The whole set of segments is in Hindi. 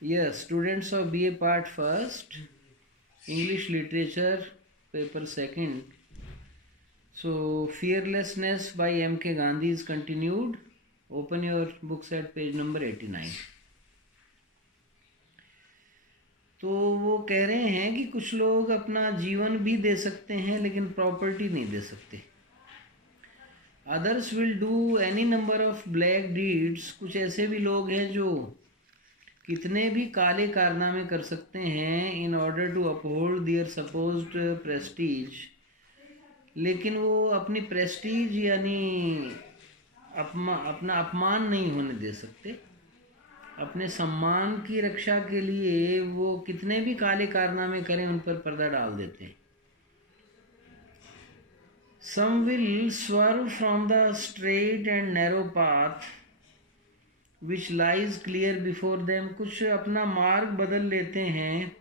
Yes, students of BA Part First, English Literature, Paper Second. So, Fearlessness by M.K. Gandhi is continued. Open your books at page number 89. तो वो कह रहे हैं कि कुछ लोग अपना जीवन भी दे सकते हैं लेकिन प्रॉपर्टी नहीं दे सकते. Others will do any number of black deeds. कुछ ऐसे भी लोग हैं जो कितने भी काले कारनामे कर सकते हैं in order to uphold their supposed prestige, लेकिन वो अपनी प्रेस्टीज यानी अपना अपमान नहीं होने दे सकते. अपने सम्मान की रक्षा के लिए वो कितने भी काले कारनामे करें उन पर पर्दा डाल देते हैं. Some will swerve from the straight and narrow path which lies clear before them. कुछ अपना मार्ग बदल लेते हैं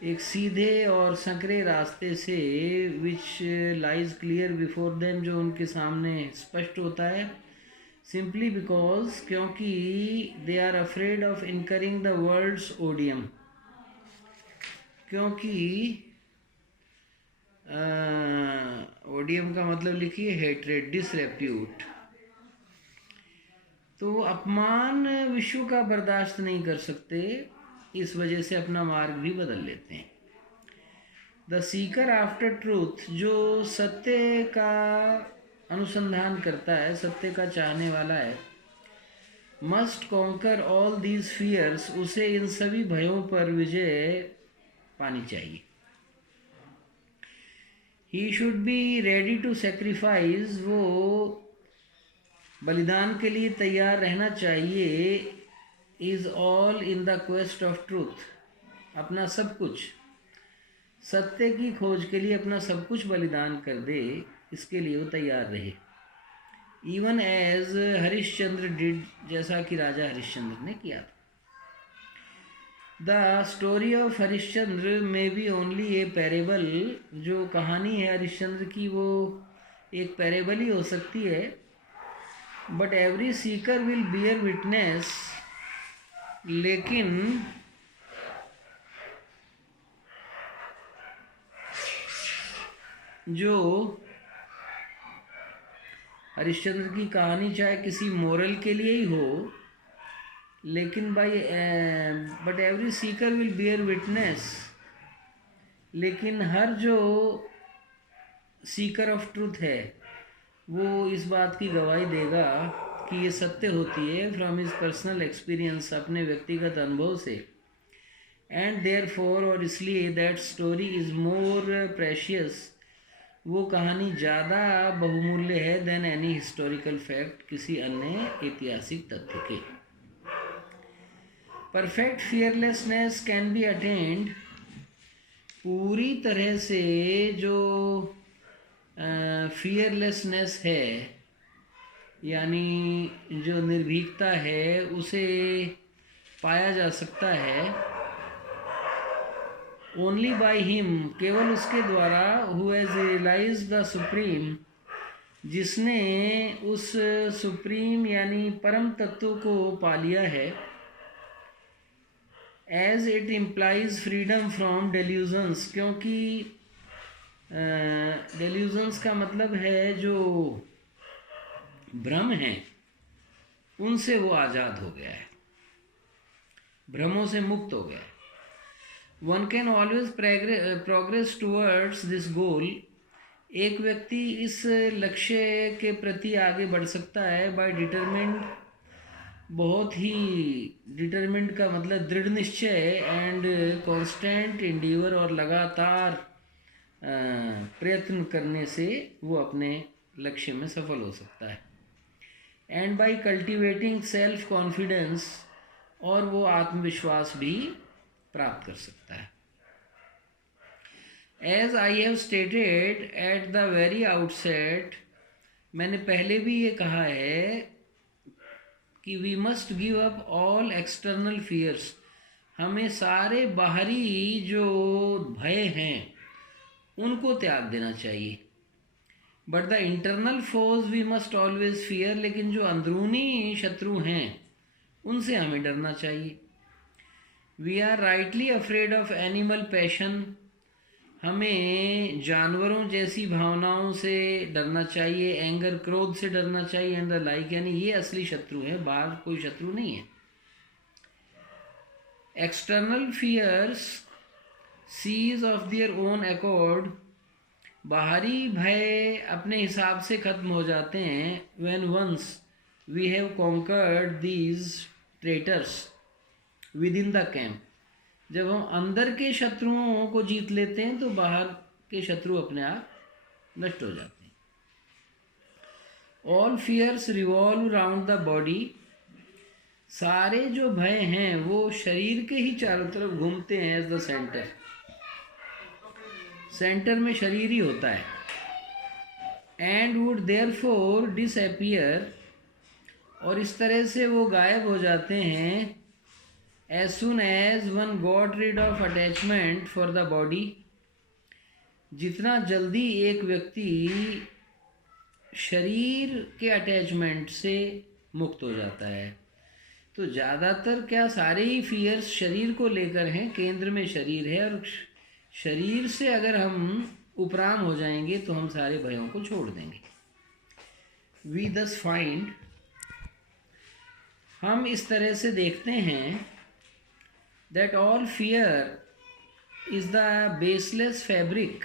एक सीधे और संकरे रास्ते से, which lies clear before them, जो उनके सामने स्पष्ट होता है. Simply because, क्योंकि they are afraid of incurring the world's odium. क्योंकि ओडियम का मतलब लिखिए हेट्रेड, डिसरेप्यूट. तो अपमान विश्व का बर्दाश्त नहीं कर सकते, इस वजह से अपना मार्ग भी बदल लेते हैं. द सीकर आफ्टर ट्रूथ, जो सत्य का अनुसंधान करता है, सत्य का चाहने वाला है, must conquer all these fears, उसे इन सभी भयों पर विजय पानी चाहिए. He should be ready to sacrifice, वो बलिदान के लिए तैयार रहना चाहिए. is all in the quest of truth, अपना सब कुछ सत्य की खोज के लिए अपना सब कुछ बलिदान कर दे, इसके लिए वो तैयार रहे. even as हरिश्चंद्र did, जैसा कि राजा हरिश्चंद्र ने किया था. द स्टोरी ऑफ हरिश्चंद्र में बी ओनली ए पैरेबल, जो कहानी है हरिश्चंद्र की वो एक पैरेबल ही हो सकती है. But every Sikar will beer witness, लेकिन जो हरिश्चंद्र की कहानी चाहे किसी मोरल के लिए ही हो, लेकिन but every Sikar will beer witness, लेकिन हर जो सीकर ऑफ ट्रूथ है वो इस बात की गवाही देगा कि ये सत्य होती है फ्रॉम हिज पर्सनल एक्सपीरियंस, अपने व्यक्तिगत अनुभव से. एंड देयरफॉर, और इसलिए, that story is more precious, वो कहानी ज़्यादा बहुमूल्य है देन एनी हिस्टोरिकल फैक्ट, किसी अन्य ऐतिहासिक तथ्य के. Perfect fearlessness can be attend, पूरी तरह से जो फियरलेसनेस है यानी जो निर्भीकता है उसे पाया जा सकता है. ओनली बाय हिम, केवल उसके द्वारा, who has realise the supreme, जिसने उस सुप्रीम यानी परम तत्व को पा लिया है. As it implies freedom from delusions, क्योंकि डेल्यूजन्स का मतलब है जो भ्रम हैं उनसे वो आज़ाद हो गया है, भ्रमों से मुक्त हो गया है. One can always progress towards this goal, एक व्यक्ति इस लक्ष्य के प्रति आगे बढ़ सकता है बाय डिटरमिन्ड, बहुत ही डिटरमिन्ड का मतलब दृढ़ निश्चय, एंड कांस्टेंट एंडीवर, और लगातार प्रयत्न करने से वो अपने लक्ष्य में सफल हो सकता है. And by cultivating self confidence, और वो आत्मविश्वास भी प्राप्त कर सकता है. As I have stated at the very outset, मैंने पहले भी ये कहा है कि we must give up all external fears, हमें सारे बाहरी जो भय हैं उनको त्याग देना चाहिए. But the internal force we must always fear, लेकिन जो अंदरूनी शत्रु हैं उनसे हमें डरना चाहिए. We are rightly afraid of animal passion, हमें जानवरों जैसी भावनाओं से डरना चाहिए, एंगर क्रोध से डरना चाहिए, एंड द लाइक, यानी ये असली शत्रु है, बाहर कोई शत्रु नहीं है। External fears cease of their own accord, बाहरी भय अपने हिसाब से खत्म हो जाते हैं। When once we have conquered these traitors within the camp, जब हम अंदर के शत्रुओं को जीत लेते हैं तो बाहर के शत्रु अपने आप नष्ट हो जाते हैं। All fears revolve round the body, सारे जो भय हैं वो शरीर के ही चारों तरफ घूमते हैं। एज द सेंटर, सेंटर में शरीर ही होता है। एंड वुड देयरफॉर डिसअपीयर, और इस तरह से वो गायब हो जाते हैं। As soon as one got rid of attachment for the body, जितना जल्दी एक व्यक्ति शरीर के अटैचमेंट से मुक्त हो जाता है। तो ज़्यादातर क्या सारे ही फियर्स शरीर को लेकर हैं, केंद्र में शरीर है, और शरीर से अगर हम उपराम हो जाएंगे तो हम सारे भयों को छोड़ देंगे। वी दस फाइंड, हम इस तरह से देखते हैं, that all fear is the baseless fabric,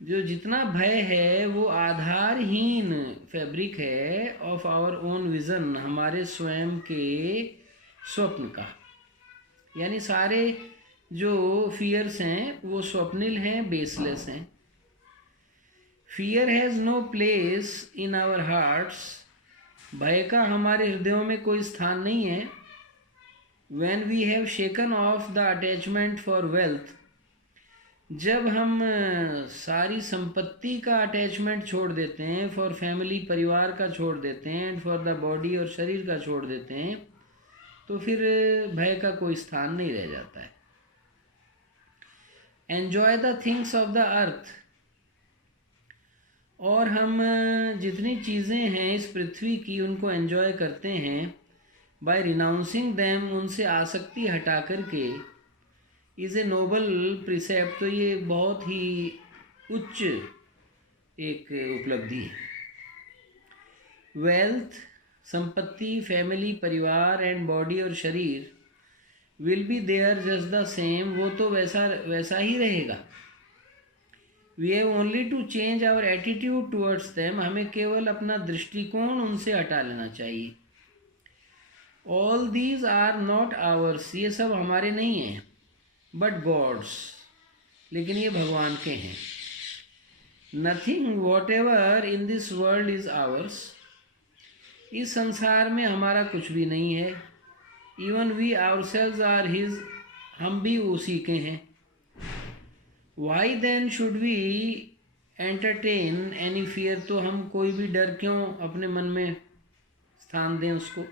जो जितना भय है वो आधारहीन फैब्रिक है, ऑफ आवर ओन विज़न, हमारे स्वयं के स्वप्न का। यानी सारे जो फियर्स हैं वो स्वप्निल हैं, बेसलेस हैं। Fear has no place in our hearts, भय का हमारे हृदयों में कोई स्थान नहीं है। When we have shaken off the attachment for wealth, जब हम सारी संपत्ति का अटैचमेंट छोड़ देते हैं, फॉर फैमिली, परिवार का छोड़ देते हैं, एंड फॉर द बॉडी, और शरीर का छोड़ देते हैं, तो फिर भय का कोई स्थान नहीं रह जाता है। Enjoy the things of the earth, और हम जितनी चीज़ें हैं इस पृथ्वी की उनको एन्जॉय करते हैं। बाय रिनाउंसिंग दैम, उनसे आसक्ति हटा करके। इज़ ए नोबल प्रिसेप्ट, तो ये बहुत ही उच्च एक उपलब्धि है। वेल्थ, संपत्ति, फैमिली, परिवार, एंड बॉडी, और शरीर, will be there just the same, वो तो वैसा ही रहेगा। We have only to change our attitude towards them, हमें केवल अपना दृष्टिकोण उनसे हटा लेना चाहिए। All these are not ours, ये सब हमारे नहीं हैं, बट गॉड्स, लेकिन ये भगवान के हैं। Nothing whatever in this world is ours, इस संसार में हमारा कुछ भी नहीं है। Even we ourselves are his, हम भी उसी के हैं। Why then should we entertain any fear, तो हम कोई भी डर क्यों अपने मन में स्थान दें उसको।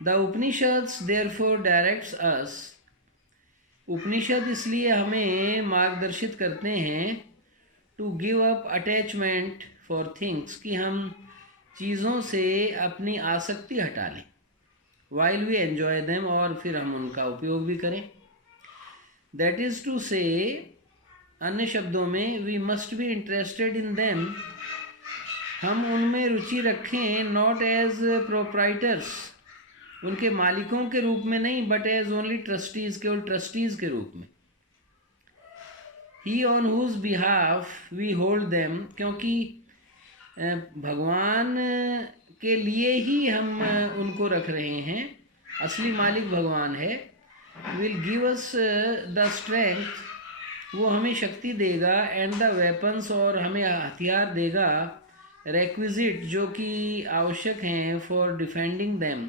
The Upanishads therefore directs us, Upanishad इसलिए हमें मार्गदर्शित करते हैं, to give up attachment for things, कि हम चीज़ों से अपनी आसक्ति हटा लें। वाइल वी एन्जॉय देम, और फिर हम उनका उपयोग भी करें। दैट इज़ टू से, अन्य शब्दों में, we must be interested in them, हम उनमें रुचि रखें, नॉट एज प्रोप्राइटर्स, उनके मालिकों के रूप में नहीं, बट एज ओनली ट्रस्टीज़, केवल ट्रस्टीज़ के रूप में। ही on whose behalf we hold them, क्योंकि भगवान के लिए ही हम उनको रख रहे हैं, असली मालिक भगवान है। Will give us the strength, वो हमें शक्ति देगा, एंड द वेपन्स, और हमें हथियार देगा, रेक्विजिट, जो कि आवश्यक हैं, फॉर डिफेंडिंग देम,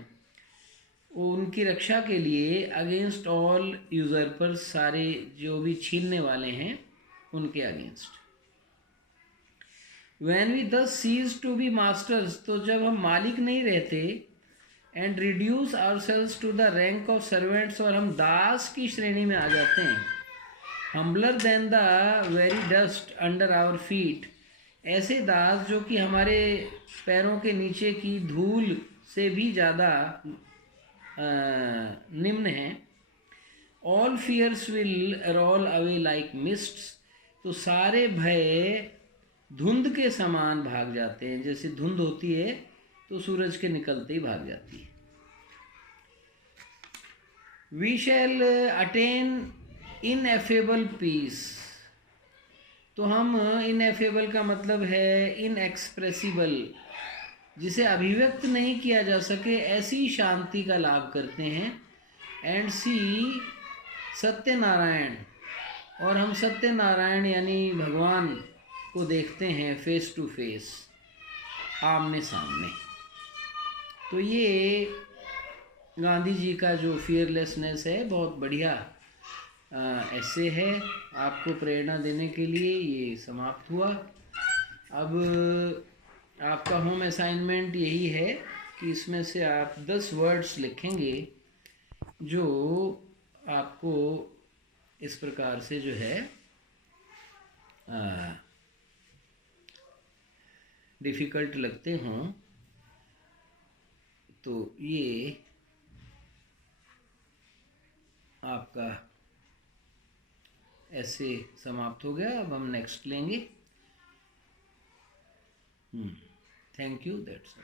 उनकी रक्षा के लिए, अगेंस्ट ऑल यूजर्पर्स, सारे जो भी छीनने वाले हैं उनके against. When we thus cease to be masters, तो जब हम मालिक नहीं रहते, and reduce ourselves to the rank of servants, और हम दास की श्रेणी में आ जाते हैं, humbler than the very dust under our feet, ऐसे दास जो कि हमारे पैरों के नीचे की धूल से भी ज़्यादा निम्न हैं। All fears will roll away like mists, तो सारे भय धुंध के समान भाग जाते हैं। जैसे धुंध होती है तो सूरज के निकलते ही भाग जाती है। We shall attain ineffable peace, तो हम इनएफेबल का मतलब है इनएक्सप्रेसिबल, जिसे अभिव्यक्त नहीं किया जा सके, ऐसी शांति का लाभ करते हैं। एंड सी सत्यनारायण, और हम सत्यनारायण यानी भगवान को देखते हैं फेस टू फेस, आमने सामने। तो ये गांधी जी का जो फियरलेसनेस है, बहुत बढ़िया ऐसे है, आपको प्रेरणा देने के लिए ये समाप्त हुआ। अब आपका होम असाइनमेंट यही है कि इसमें से आप 10 वर्ड्स लिखेंगे जो आपको इस प्रकार से जो है डिफ़िकल्ट लगते हों। तो ये आपका ऐसे समाप्त हो गया। अब हम नेक्स्ट लेंगे। Thank you, that's all.